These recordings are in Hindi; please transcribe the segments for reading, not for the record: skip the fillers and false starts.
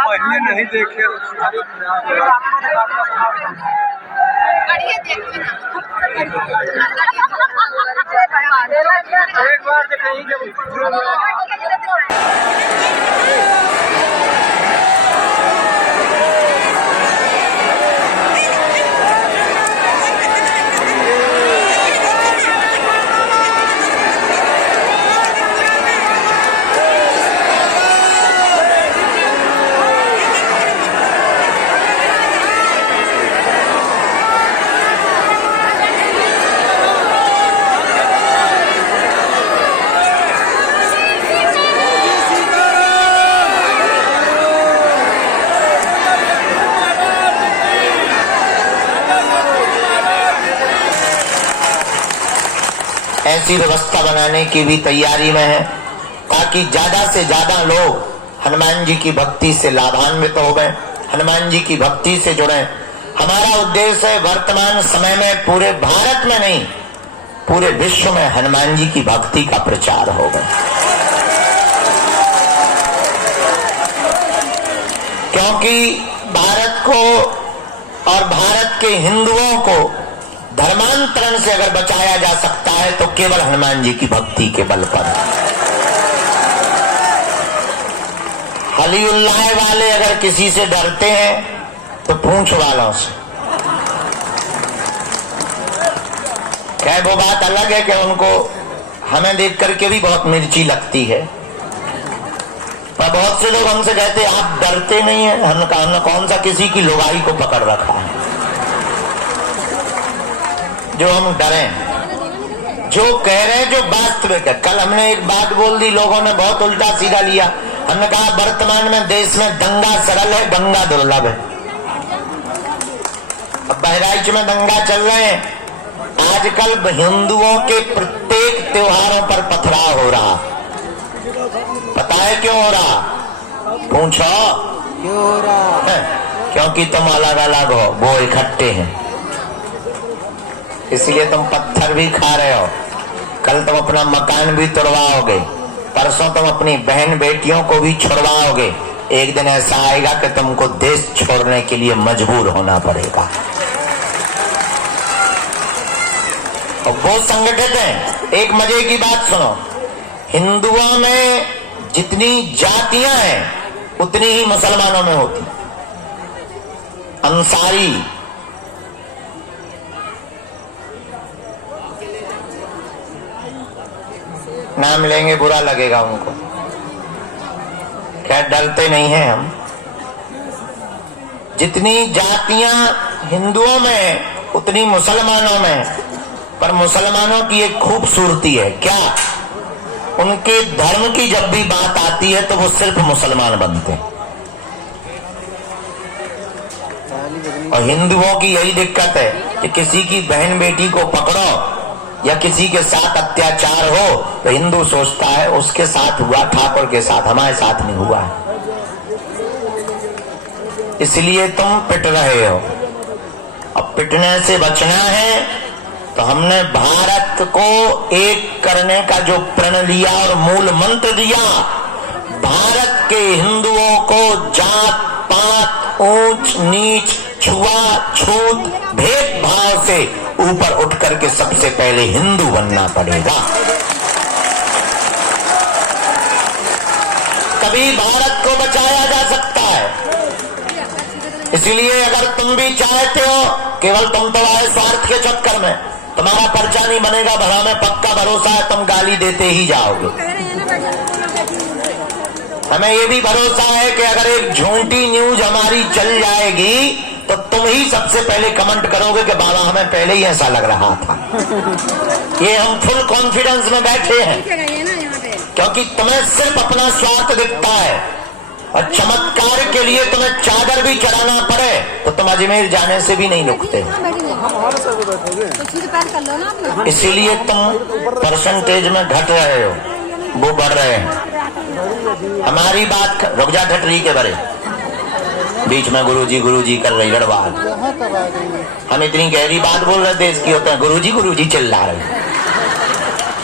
पहले नहीं देखे एक बार ऐसी व्यवस्था बनाने की भी तैयारी में है ताकि ज्यादा से ज्यादा लोग हनुमान जी की भक्ति से लाभान्वित हो गए, हनुमान जी की भक्ति से जुड़े। हमारा उद्देश्य है वर्तमान समय में पूरे भारत में नहीं, पूरे विश्व में हनुमान जी की भक्ति का प्रचार हो गया। क्योंकि भारत को और भारत के हिंदुओं को धर्मांतरण से अगर बचाया जा सकता है तो केवल हनुमान जी की भक्ति के बल पर। हलीउल्लाह वाले अगर किसी से डरते हैं तो पूंछ वालों से। क्या वो बात अलग है कि उनको हमें देख करके भी बहुत मिर्ची लगती है, पर बहुत से लोग हमसे कहते हैं आप डरते नहीं हैं। हमने कौन सा किसी की लुगाई को पकड़ रखा है जो हम डरें। जो कह रहे हैं जो वास्तविक है। कल हमने एक बात बोल दी, लोगों ने बहुत उल्टा सीधा लिया। हमने कहा वर्तमान में देश में दंगा सरल है, गंगा दुर्लभ है। अब बहराइच में दंगा चल रहे हैं। आजकल हिंदुओं के प्रत्येक त्योहारों पर पथराव हो रहा। पता है क्यों हो रहा? पूछो क्यों हो रहा? क्योंकि तुम अलग अलग हो, वो इकट्ठे हैं, इसलिए तुम पत्थर भी खा रहे हो। कल तुम अपना मकान भी तोड़वाओगे, परसों तुम अपनी बहन बेटियों को भी छुड़वाओगे। एक दिन ऐसा आएगा कि तुमको देश छोड़ने के लिए मजबूर होना पड़ेगा। और वो संगठित हैं। एक मजे की बात सुनो, हिंदुओं में जितनी जातियां हैं उतनी ही मुसलमानों में होती। अंसारी, नाम लेंगे बुरा लगेगा उनको, क्या डरते नहीं हैं हम। जितनी जातियां हिंदुओं में उतनी मुसलमानों में। पर मुसलमानों की एक खूबसूरती है, क्या? उनके धर्म की जब भी बात आती है तो वो सिर्फ मुसलमान बनते हैं। और हिंदुओं की यही दिक्कत है कि किसी की बहन बेटी को पकड़ो या किसी के साथ अत्याचार हो तो हिंदू सोचता है उसके साथ हुआ, ठाकुर के साथ, हमारे साथ नहीं हुआ है, इसलिए तुम पिट रहे हो। अब पिटने से बचना है तो हमने भारत को एक करने का जो प्रण लिया और मूल मंत्र दिया, भारत के हिंदुओं को जात पात, ऊंच नीच, छुआछूत, भेदभाव से ऊपर उठ करके सबसे पहले हिंदू बनना पड़ेगा। तभी भारत को बचाया जा सकता है। इसलिए अगर तुम भी चाहते हो, केवल तुम तो आए स्वार्थ के चक्कर में, तुम्हारा पर्चा नहीं बनेगा, भला में पक्का भरोसा है तुम गाली देते ही जाओगे। हमें ये भी भरोसा है कि अगर एक झूठी न्यूज हमारी चल जाएगी तो तुम ही सबसे पहले कमेंट करोगे कि बाबा हमें पहले ही ऐसा लग रहा था। ये हम फुल कॉन्फिडेंस में बैठे हैं क्योंकि तुम्हें सिर्फ अपना स्वार्थ दिखता है और चमत्कार के लिए तुम्हें चादर भी चढ़ाना पड़े तो तुम अजमेर जाने से भी नहीं रुकते। इसीलिए तुम परसेंटेज में घट रहे हो, वो बढ़ रहे हैं। हमारी बात रुक जा ठटरी के बारे, बीच में गुरुजी कर रही गड़बड़। हम इतनी गहरी बात बोल रहे थे इसकी, होते हैं गुरुजी चिल्ला रहे।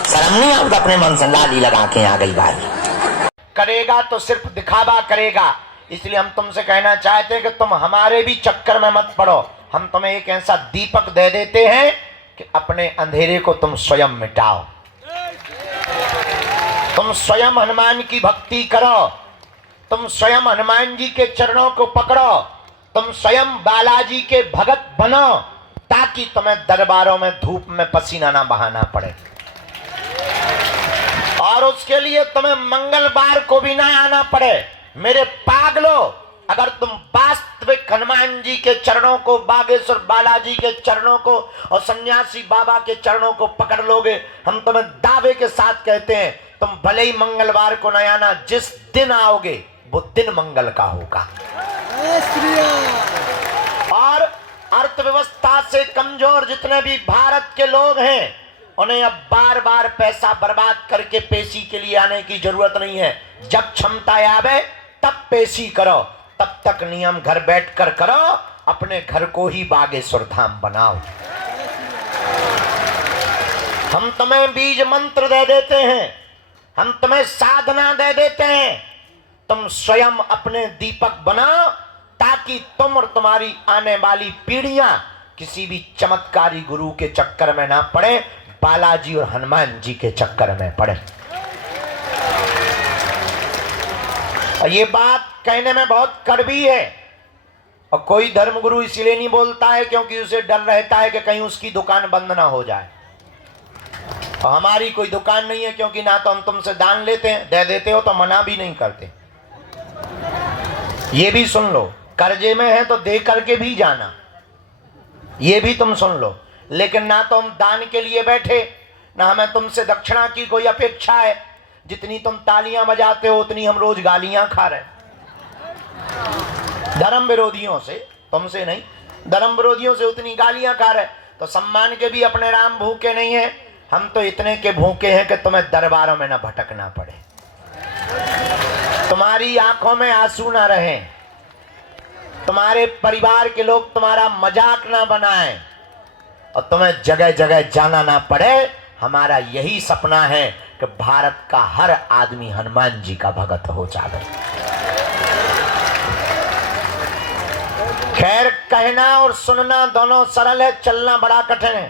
शर्म नहीं आता अपने मन से, लाली लगा के आ गई बात। करेगा तो सिर्फ दिखावा करेगा, इसलिए हम तुमसे कहना चाहते हैं कि तुम हमारे भी चक्कर में मत पड़ो। हम तुम्हें एक ऐसा दीपक दे देते हैं कि अपने अंधेरे को तुम स्वयं मिटाओ। तुम स्वयं हनुमान की भक्ति करो, तुम स्वयं हनुमान जी के चरणों को पकड़ो, तुम स्वयं बालाजी के भगत बनो, ताकि तुम्हें दरबारों में धूप में पसीना ना बहाना पड़े। और उसके लिए तुम्हें मंगलवार को भी ना आना पड़े। मेरे पागलों, अगर तुम वास्तविक हनुमान जी के चरणों को, बागेश्वर बालाजी के चरणों को और सन्यासी बाबा के चरणों को पकड़ लोगे, हम तुम्हें दावे के साथ कहते हैं, तुम भले ही मंगलवार को न आना, जिस दिन आओगे वो दिन मंगल का होगा। और अर्थव्यवस्था से कमजोर जितने भी भारत के लोग हैं, उन्हें अब बार बार पैसा बर्बाद करके पेशी के लिए आने की जरूरत नहीं है। जब क्षमता आवे तब पेशी करो, तब तक नियम घर बैठकर करो, अपने घर को ही बागेश्वर धाम बनाओ। हम तुम्हें बीज मंत्र दे देते हैं, हम तुम्हें साधना दे देते हैं, तुम स्वयं अपने दीपक बनाओ, ताकि तुम और तुम्हारी आने वाली पीढ़ियां किसी भी चमत्कारी गुरु के चक्कर में ना पड़े, बालाजी और हनुमान जी के चक्कर में पड़े। और ये बात कहने में बहुत कड़वी है, और कोई धर्मगुरु इसलिए नहीं बोलता है क्योंकि उसे डर रहता है कि कहीं उसकी दुकान बंद ना हो जाए। और हमारी कोई दुकान नहीं है, क्योंकि ना तो हम तुमसे दान लेते हैं, दे देते हो तो मना भी नहीं करते। ये भी सुन लो, कर्जे में है तो दे करके भी जाना, ये भी तुम सुन लो। लेकिन ना तो हम दान के लिए बैठे, ना हमें तुमसे दक्षिणा की कोई अपेक्षा है। जितनी तुम तालियां बजाते हो उतनी हम रोज गालियां खा रहे, धर्म विरोधियों से, तुमसे नहीं, धर्म विरोधियों से उतनी गालियां खा रहे। तो सम्मान के भी अपने राम भूखे नहीं है, हम तो इतने के भूखे हैं कि तुम्हें दरबारों में न भटकना पड़े, तुम्हारी आंखों में आंसू ना रहे, तुम्हारे परिवार के लोग तुम्हारा मजाक ना बनाएं, और तुम्हें जगह जगह जाना ना पड़े। हमारा यही सपना है कि भारत का हर आदमी हनुमान जी का भगत हो जाए। खैर, कहना और सुनना दोनों सरल है, चलना बड़ा कठिन है।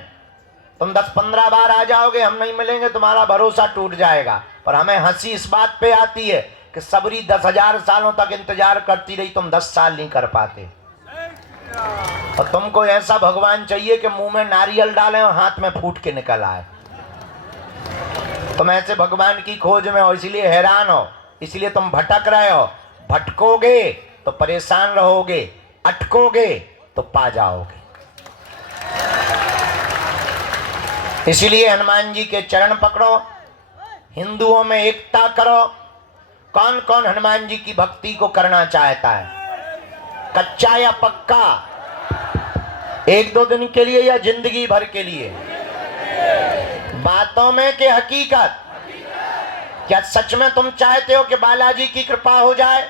तुम 10-15 बार आ जाओगे, हम नहीं मिलेंगे, तुम्हारा भरोसा टूट जाएगा। पर हमें हंसी इस बात पे आती है कि सबरी 10,000 सालों तक इंतजार करती रही, तुम 10 साल नहीं कर पाते। और तुमको ऐसा भगवान चाहिए कि मुंह में नारियल डालें और हाथ में फूट के निकल आए। तुम ऐसे भगवान की खोज में हो, इसलिए हैरान हो, इसलिए तुम भटक रहे हो। भटकोगे तो परेशान रहोगे, अटकोगे तो पा जाओगे। इसलिए हनुमान जी के चरण पकड़ो, हिंदुओं में एकता करो। कौन कौन हनुमान जी की भक्ति को करना चाहता है, कच्चा या पक्का, 1-2 दिन के लिए या जिंदगी भर के लिए? बातों में कि हकीकत? क्या सच में तुम चाहते हो कि बालाजी की कृपा हो जाए?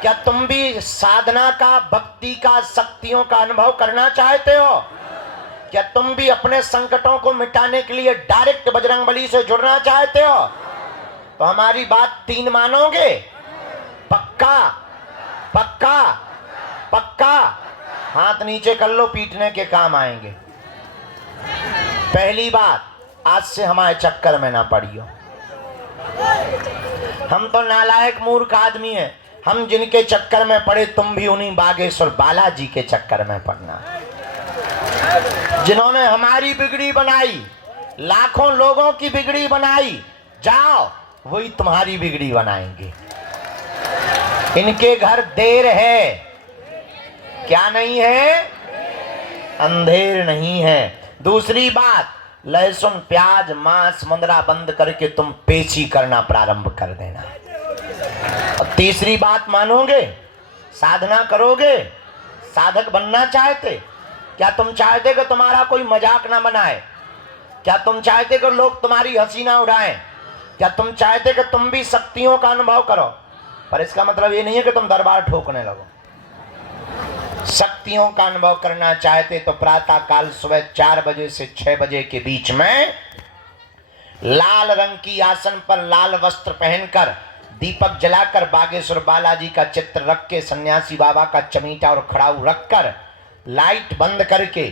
क्या तुम भी साधना का, भक्ति का, शक्तियों का अनुभव करना चाहते हो? क्या तुम भी अपने संकटों को मिटाने के लिए डायरेक्ट बजरंगबली से जुड़ना चाहते हो? तो हमारी बात 3 मानोगे? पक्का पक्का पक्का? हाथ नीचे कर लो, पीटने के काम आएंगे। पहली बात, आज से हमारे चक्कर में ना पड़ियो। हम तो नालायक मूर्ख आदमी हैं, हम जिनके चक्कर में पड़े तुम भी उन्हीं बागेश्वर बालाजी के चक्कर में पड़ना। जिन्होंने हमारी बिगड़ी बनाई, लाखों लोगों की बिगड़ी बनाई, जाओ वही तुम्हारी बिगड़ी बनाएंगे। इनके घर देर है, क्या नहीं है? अंधेर नहीं है। दूसरी बात, लहसुन, प्याज, मांस, मुंदरा बंद करके तुम पेशी करना प्रारंभ कर देना। और तीसरी बात मानोगे, साधना करोगे, साधक बनना चाहते? क्या तुम चाहते कि तुम्हारा कोई मजाक ना बनाए? क्या तुम चाहते कि लोग तुम्हारी हंसी ना उड़ाएं? क्या तुम चाहते कि तुम भी शक्तियों का अनुभव करो? पर इसका मतलब ये नहीं है कि तुम दरबार ठोकने लगो। शक्तियों का अनुभव करना चाहते तो प्रातः काल सुबह 4 बजे से 6 बजे के बीच में लाल रंग की आसन पर लाल वस्त्र पहनकर दीपक जलाकर बागेश्वर बालाजी का चित्र रख के सन्यासी बाबा का चमीटा और खड़ाऊ रखकर लाइट बंद करके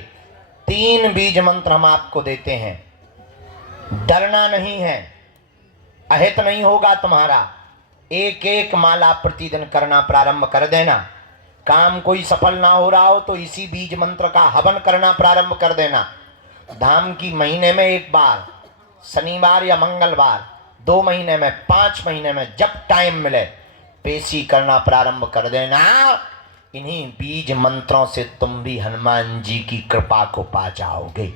3 बीज मंत्र हम आपको देते हैं। डरना नहीं है, अहित नहीं होगा तुम्हारा। एक एक माला प्रतिदिन करना प्रारंभ कर देना। काम कोई सफल ना हो रहा हो तो इसी बीज मंत्र का हवन करना प्रारंभ कर देना। धाम की महीने में एक बार, शनिवार या मंगलवार, 2 महीने में, 5 महीने में, जब टाइम मिले पेशी करना प्रारंभ कर देना। इन्हीं बीज मंत्रों से तुम भी हनुमान जी की कृपा को पा जाओगे।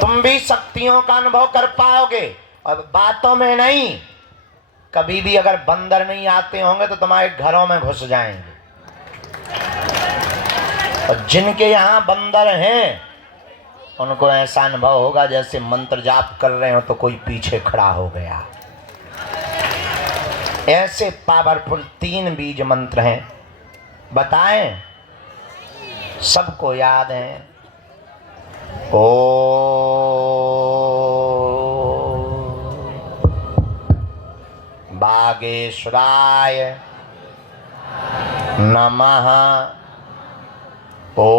तुम भी शक्तियों का अनुभव कर पाओगे। और बातों में नहीं, कभी भी अगर बंदर नहीं आते होंगे तो तुम्हारे घरों में घुस जाएंगे। और जिनके यहाँ बंदर हैं उनको ऐसा अनुभव होगा जैसे मंत्र जाप कर रहे हो तो कोई पीछे खड़ा हो गया। ऐसे पावरफुल 3 बीज मंत्र हैं, बताएं, सबको याद है। ओ बागेश्वराय नमः। ओ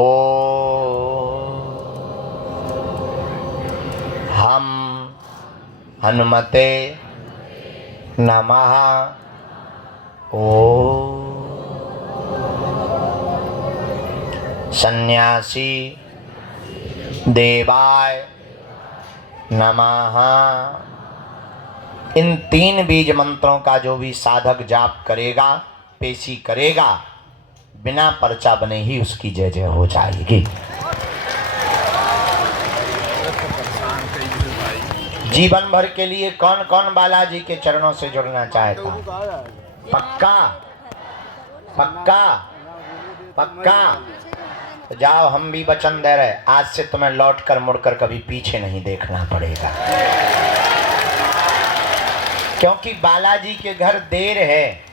हम हनुमते नमः। ओ सन्यासी देवाय नमः। इन 3 बीज मंत्रों का जो भी साधक जाप करेगा, पेशी करेगा, बिना पर्चा बने ही उसकी जय जय हो जाएगी। जीवन भर के लिए कौन कौन बालाजी के चरणों से जुड़ना चाहता? पक्का पक्का पक्का? तो जाओ, हम भी वचन दे रहे, आज से तुम्हें लौटकर मुड़कर कभी पीछे नहीं देखना पड़ेगा। क्योंकि बालाजी के घर देर है,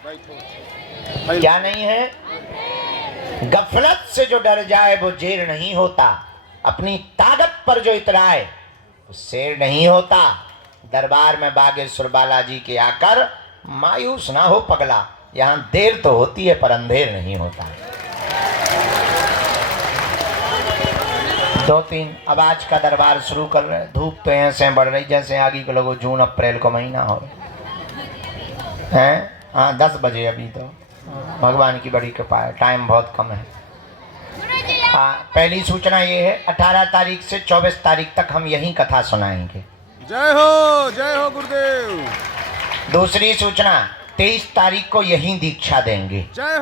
क्या नहीं है? गफलत से जो डर जाए वो जेर नहीं होता। अपनी ताकत पर जो इतराए वो शेर नहीं होता। दरबार में बागेश्वर बालाजी के आकर मायूस ना हो पगला। यहाँ देर तो होती है पर अंधेर नहीं होता। 2-3 अब आज का दरबार शुरू कर रहे हैं। धूप तो ऐसे बढ़ रही जैसे आगे को लोगों जून अप्रैल को महीना हो हैं। हाँ 10 बजे अभी तो, भगवान की बड़ी कृपा है, टाइम बहुत कम है। पहली सूचना ये है, 18 तारीख से 24 तारीख तक हम यही कथा सुनाएंगे। जय हो गुरुदेव। दूसरी सूचना, 23 तारीख को यही दीक्षा देंगे। जय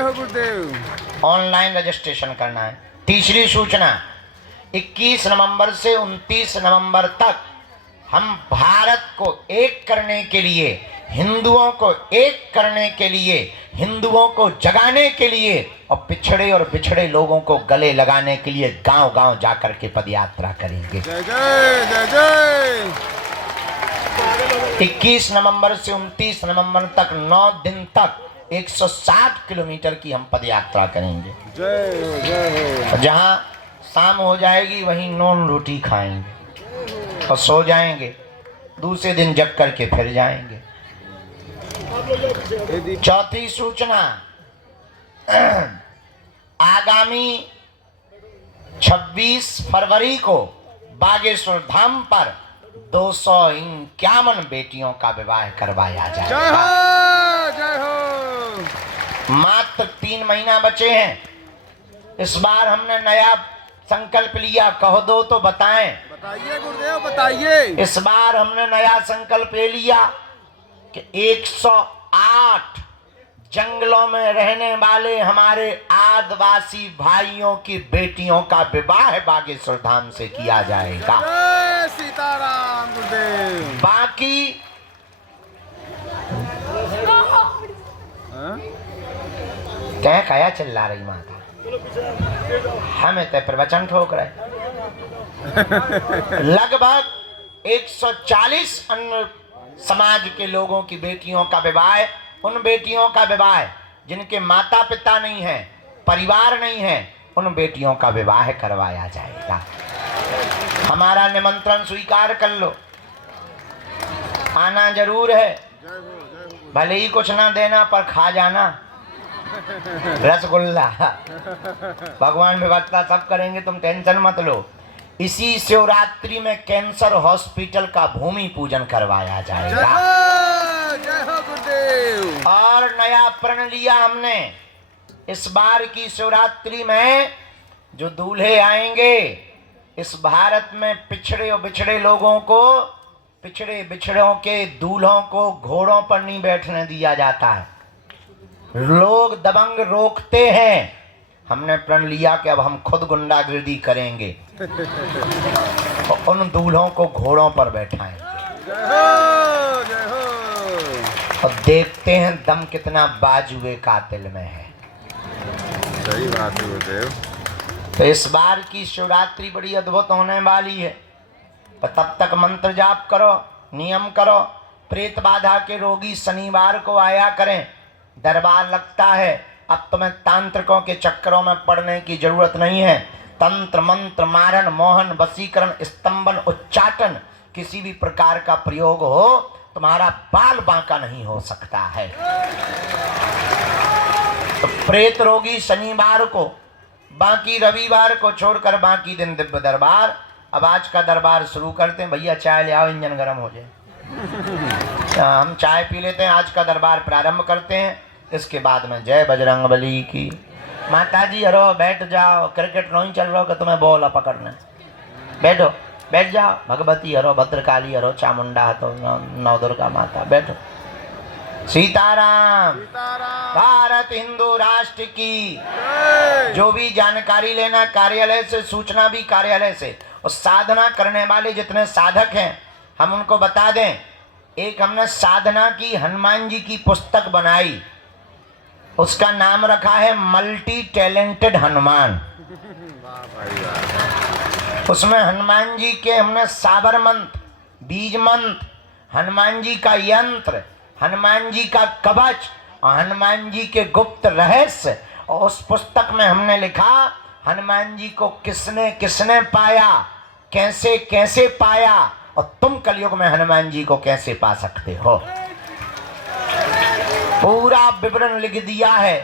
हो गुरुदेव। ऑनलाइन रजिस्ट्रेशन करना है। तीसरी सूचना, 21 नवंबर से 29 नवंबर तक हम भारत को एक करने के लिए, हिंदुओं को एक करने के लिए, हिंदुओं को जगाने के लिए और पिछड़े और बिछड़े लोगों को गले लगाने के लिए गांव-गांव जाकर के पदयात्रा करेंगे। जय जय जय जय। 21 नवंबर से 29 नवंबर तक 9 दिन तक 160 किलोमीटर की हम पदयात्रा करेंगे। जय हो। जहां शाम हो जाएगी वहीं नॉन रोटी खाएंगे और सो जाएंगे। दूसरे दिन जग करके फिर जाएंगे। चौथी सूचना, आगामी 26 फरवरी को बागेश्वर धाम पर 251 बेटियों का विवाह करवाया जाएगा। जय हो। मात्र 3 महीना बचे हैं। इस बार हमने नया संकल्प लिया, कहो दो तो बताएं। बताइए गुरुदेव, बताइए। इस बार हमने नया संकल्प ले लिया कि 108 जंगलों में रहने वाले हमारे आदिवासी भाइयों की बेटियों का विवाह बागेश्वर धाम से किया जाएगा। जय सीताराम गुरुदेव। बाकी क्या कया चिल्ला रही माता, हमें तो प्रवचन ठोक रहे। लगभग 140 अन्य समाज के लोगों की बेटियों का विवाह, उन बेटियों का विवाह जिनके माता पिता नहीं है, परिवार नहीं है, उन बेटियों का विवाह करवाया जाएगा। हमारा निमंत्रण स्वीकार कर लो, आना जरूर है। भले ही कुछ ना देना पर खा जाना रसगुल्ला। भगवान व्यवस्था सब करेंगे, तुम टेंशन मत लो। इसी शिवरात्रि में कैंसर हॉस्पिटल का भूमि पूजन करवाया जाएगा। जय हो गुरुदेव। और नया प्रण लिया हमने, इस बार की शिवरात्रि में जो दूल्हे आएंगे, इस भारत में पिछड़े और बिछड़े लोगों को, पिछड़े बिछड़ों के दूल्हों को घोड़ों पर नहीं बैठने दिया जाता है। लोग दबंग रोकते हैं, हमने प्रण लिया कि अब हम खुद गुंडागिर्दी करेंगे तो उन दूल्हों को घोड़ों पर बैठाएंगे। जय हो, जय हो। और देखते हैं दम कितना बाजुए कातिल में है। सही बात है गुरुदेव। तो इस बार की शिवरात्रि बड़ी अद्भुत होने वाली है। पर तब तक मंत्र जाप करो, नियम करो। प्रेत बाधा के रोगी शनिवार को आया करें, दरबार लगता है। अब तुम्हें तांत्रिकों के चक्करों में पड़ने की जरूरत नहीं है। तंत्र मंत्र मारण मोहन वशीकरण स्तंभन उच्चाटन किसी भी प्रकार का प्रयोग हो, तुम्हारा बाल बांका नहीं हो सकता है। तो प्रेत रोगी शनिवार को, बाकी रविवार को छोड़कर बाकी दिन दिव्य दरबार। अब आज का दरबार शुरू करते हैं। भैया चाय ले आओ, इंजन गर्म हो जाए। हम चाय पी लेते हैं, आज का दरबार प्रारंभ करते हैं। इसके बाद में जय बजरंगबली की। माता जी हरो, बैठ जाओ। क्रिकेट नहीं चल रहा कि तुम्हें बॉल पकड़ना, बैठो, बैठ जाओ। भगवती हरो, भद्रकाली हरो, चामुंडा हतो, नवदुर्गा माता, बैठो। सीताराम। भारत हिंदू राष्ट्र की। जो भी जानकारी लेना कार्यालय से, सूचना भी कार्यालय से, और साधना करने वाले जितने साधक हैं हम उनको बता दें। एक हमने साधना की हनुमान जी की पुस्तक बनाई, उसका नाम रखा है मल्टी टैलेंटेड हनुमान। उसमें हनुमान जी के हमने साबर मंत्र, बीज मंत्र, हनुमान जी का यंत्र, हनुमान जी का कवच और हनुमान जी के गुप्त रहस्य। और उस पुस्तक में हमने लिखा हनुमान जी को किसने किसने पाया, कैसे कैसे पाया, और तुम कलयुग में हनुमान जी को कैसे पा सकते हो। पूरा विवरण लिख दिया है,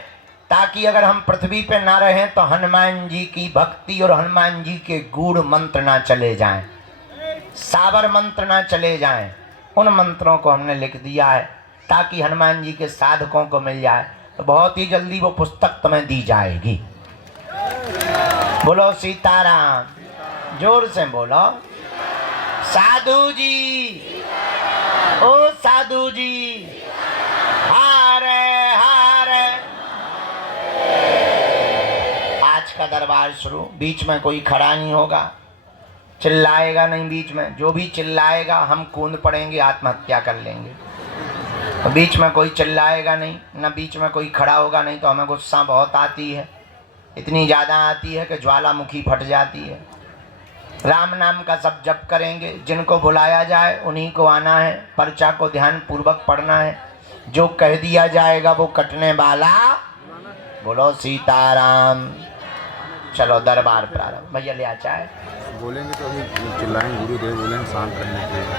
ताकि अगर हम पृथ्वी पे ना रहें तो हनुमान जी की भक्ति और हनुमान जी के गूढ़ मंत्र ना चले जाएं, साबर मंत्र ना चले जाएं। उन मंत्रों को हमने लिख दिया है ताकि हनुमान जी के साधकों को मिल जाए। तो बहुत ही जल्दी वो पुस्तक तुम्हें दी जाएगी। बोलो सीताराम, जोर से बोलो। साधु जी, ओ साधु जी, हारे हारे। आज का दरबार शुरू। बीच में कोई खड़ा नहीं होगा, चिल्लाएगा नहीं बीच में। जो भी चिल्लाएगा हम कूद पड़ेंगे, आत्महत्या कर लेंगे। तो बीच में कोई चिल्लाएगा नहीं, ना बीच में कोई खड़ा होगा नहीं। तो हमें गुस्सा बहुत आती है, इतनी ज़्यादा आती है कि ज्वालामुखी फट जाती है। राम नाम का सब जप करेंगे, जिनको बुलाया जाए उन्हीं को आना है। पर्चा को ध्यान पूर्वक पढ़ना है, जो कह दिया जाएगा वो कटने वाला। बोलो सीताराम। चलो दरबार प्रारंभ। भैया ले आ चाय। बोलेंगे तो अभी चिल्लाएंगे, गुरुदेव बोलेंगे शांत रहने के लिए।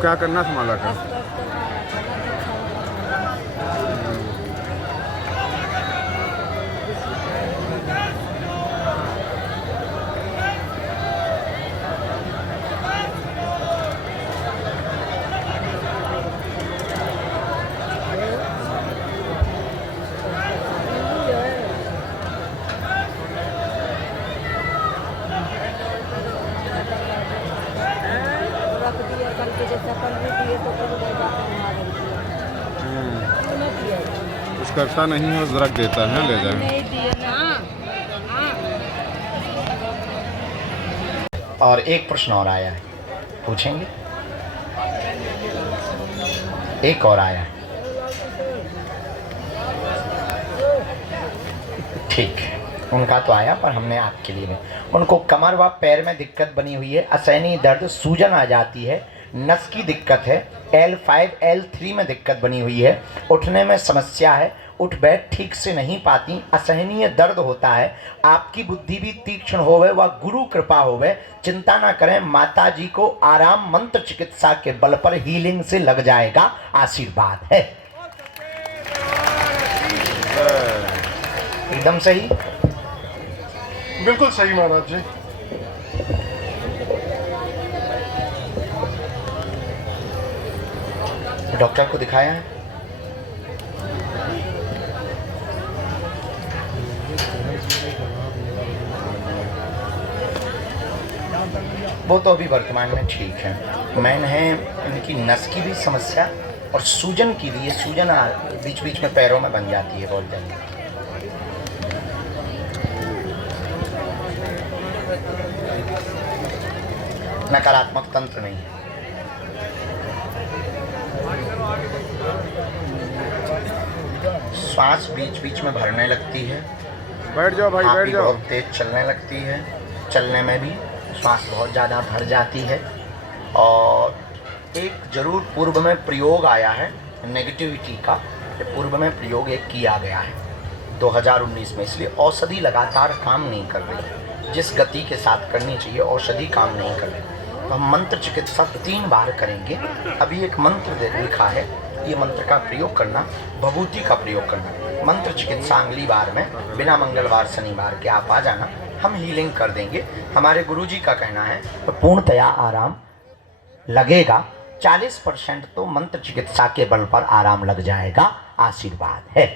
क्या करना था माला का? कुछ करता नहीं है, बस रख देता है, ले जाए। और एक प्रश्न और आया है, पूछेंगे? एक और आया है, ठीक है। उनका तो आया, पर हमने आपके लिए नहीं। उनको कमर व पैर में दिक्कत बनी हुई है, असहनीय दर्द, सूजन आ जाती है, नस की दिक्कत है, L5 L3 में दिक्कत बनी हुई है, उठने में समस्या है, उठ बैठ ठीक से नहीं पाती, असहनीय दर्द होता है, आपकी बुद्धि भी तीक्ष्ण होवे व गुरु कृपा होवे, चिंता ना करें, माता जी को आराम मंत्र चिकित्सा के बल पर हीलिंग से लग जाएगा, आशीर्वाद है। एकदम सही, बिल्कुल सही महाराज जी। डॉक्टर को दिखाया है? वो तो अभी वर्तमान में ठीक है। मैन है इनकी नस की भी समस्या और सूजन की भी, ये सूजन बीच बीच में पैरों में बन जाती है बहुत जल्दी। नकारात्मक तंत्र नहीं है। श्वास बीच बीच में भरने लगती है, बैठ जाओ भाई, बैठ जाओ। बहुत तेज चलने लगती है, चलने में भी श्वास बहुत ज़्यादा भर जाती है। और एक जरूर पूर्व में प्रयोग आया है नेगेटिविटी का, पूर्व में प्रयोग एक किया गया है 2019 में, इसलिए औषधि लगातार काम नहीं कर रही, जिस गति के साथ करनी चाहिए औषधि काम नहीं कर रही। तो हम मंत्र चिकित्सा 3 बार करेंगे। अभी एक मंत्र लिखा है, ये मंत्र का प्रयोग करना, भभूति का प्रयोग करना। मंत्र चिकित्सा अगली बार में बिना मंगलवार शनिवार के आप आ जाना, हम हीलिंग कर देंगे। हमारे गुरुजी का कहना है तो पूर्णतया आराम लगेगा, 40% तो मंत्र चिकित्सा के बल पर आराम लग जाएगा, आशीर्वाद है।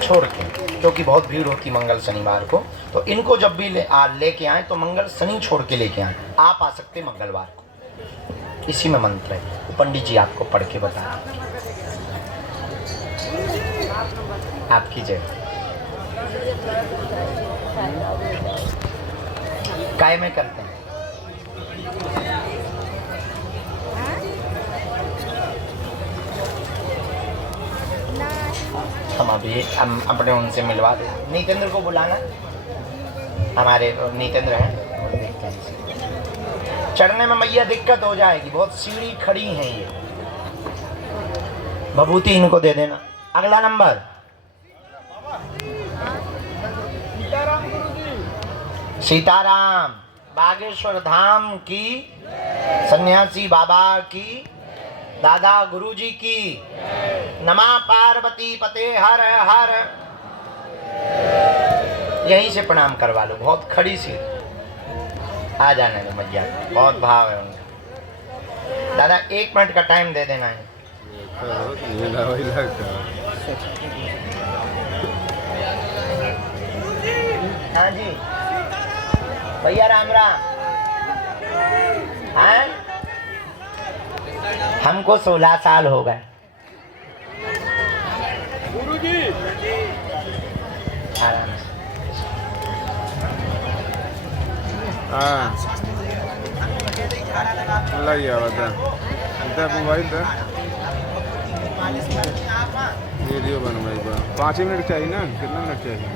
छोड़ के, क्योंकि बहुत भीड़ होती मंगल शनिवार को, तो इनको जब भी लेके आए तो मंगल शनि छोड़ के लेके आए। आप आ सकते मंगलवार को, इसी में मंत्र है, तो पंडित जी आपको पढ़ के बता आपकी जय। काय में करते हैं? हम अभी हम अपने उनसे मिलवा दें। नीतेंद्र को बुलाना, हमारे नीतेंद्र हैं, देखते हैं। चढ़ने में मैया दिक्कत हो जाएगी, बहुत सीढ़ी खड़ी हैं ये। भभूति इनको दे देना। अगला नंबर सीताराम बागेश्वर धाम की, सन्यासी बाबा की, दादा गुरुजी की, नमः पार्वती पते हर हर। यहीं से प्रणाम करवा लो, बहुत खड़ी सी। आ जाने दो मैया, बहुत भाव है उनका। दादा 1 मिनट का टाइम दे देना है। हाँ जी भैया, राम राम। हाँ, हमको 16 साल हो गए। आराम से। मोबाइल था, वीडियो बनवाई 5 मिनट चाहिए ना, कितना मिनट चाहिए?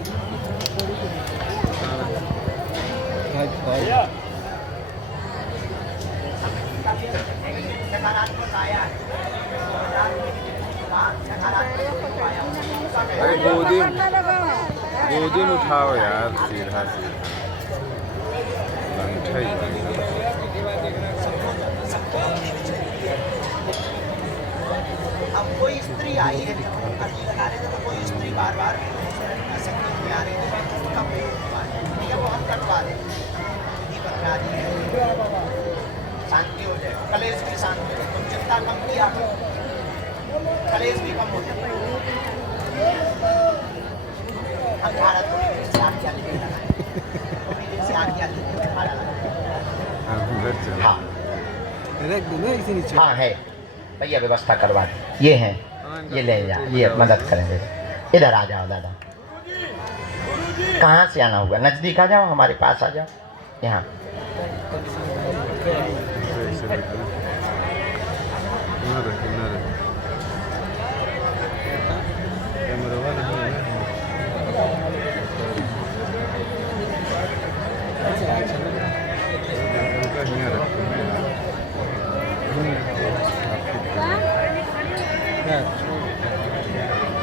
अरे गोदी में उठाओ यार, सीधा सीधा। अब कोई स्त्री आई है, अर्जी लगा रहे थे तो कोई स्त्री बार बार संगीत में आ रही है, उसका वो हम कटवा दें, ये बता दी, शांति हो जाए, कलेश भी शांति हो, तुम चिंता कम किया कलेश भी कम हो जाए। हम भारत थोड़ी देर से आज्ञा लेके लगाए, थोड़ी देर से आज्ञा लेके खाना लगाए। हाँ हाँ है भैया, व्यवस्था करवा दें। ये हैं, ये ले जा, ये मदद करेंगे। इधर आ जाओ दादा। कहाँ से आना होगा? नज़दीक आ जाओ, हमारे पास आ जाओ। यहाँ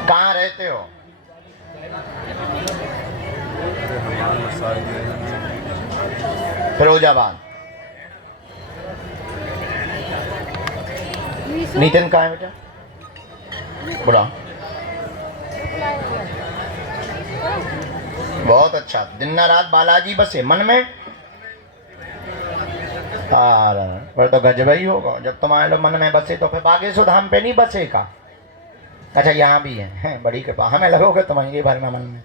कहाँ रहते हो? अरे हनुमान मसाजिद फिरोजाबाद। नितिन कहाँ है बेटा? बुरा। बहुत अच्छा। दिन रात बालाजी बसे मन में। फिर तो गजब ही होगा जब तुम्हारे लोग मन में बसे, तो फिर बागेश्वर धाम पे नहीं बसेगा। अच्छा यहाँ भी है, बड़ी कृपा। हमें लगोगे तुम्हारे भर में मन में।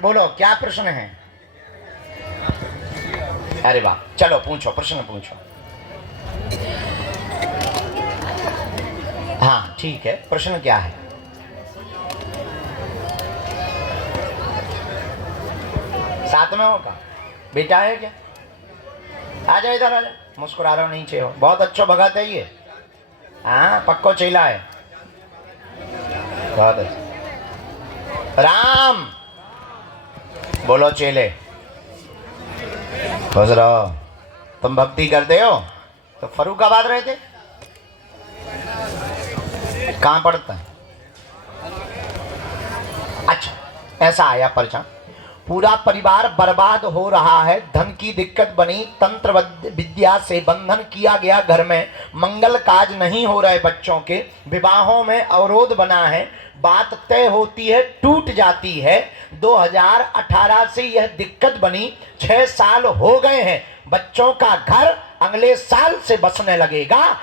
बोलो क्या प्रश्न है? अरे वाह, चलो पूछो, प्रश्न पूछो। हाँ ठीक है, प्रश्न क्या है? साथ में होगा बेटा है क्या? आ जाओ इधर, आ जाओ। मुस्कुरा रहा हो, नीचे हो। बहुत अच्छा भगत है ये। हाँ पक्को चेला है। बहुत अच्छा। राम बोलो चेले। खुश रहो। तुम भक्ति करते हो तो फर्रुखाबाद रहते? कहाँ पड़ता है? अच्छा, ऐसा आया पर्चा। पूरा परिवार बर्बाद हो रहा है, धन की दिक्कत बनी, तंत्र विद्या से बंधन किया गया, घर में मंगल काज नहीं हो रहे, बच्चों के विवाहों में अवरोध बना है, बात तय होती है टूट जाती है। 2018 से यह दिक्कत बनी, 6 साल हो गए हैं। बच्चों का घर अगले साल से बसने लगेगा।